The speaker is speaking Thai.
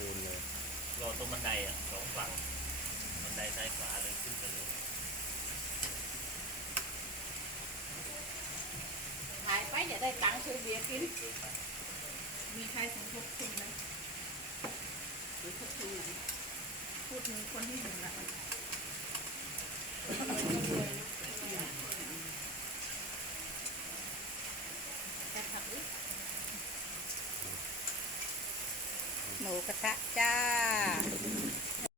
ปูนเลยรอตรงบันไดอ่ะสองฝั่งบันไดซ้ายขวาเลยขึ้นไปเลยขายไปอย่าได้ตังค์ซื้อเบียร์กินมีใครสมทบทุนไหมหรือทุกทุนพูดถึงคนที่อยู่นะแต่ผักอีกหมูกระทะจ้า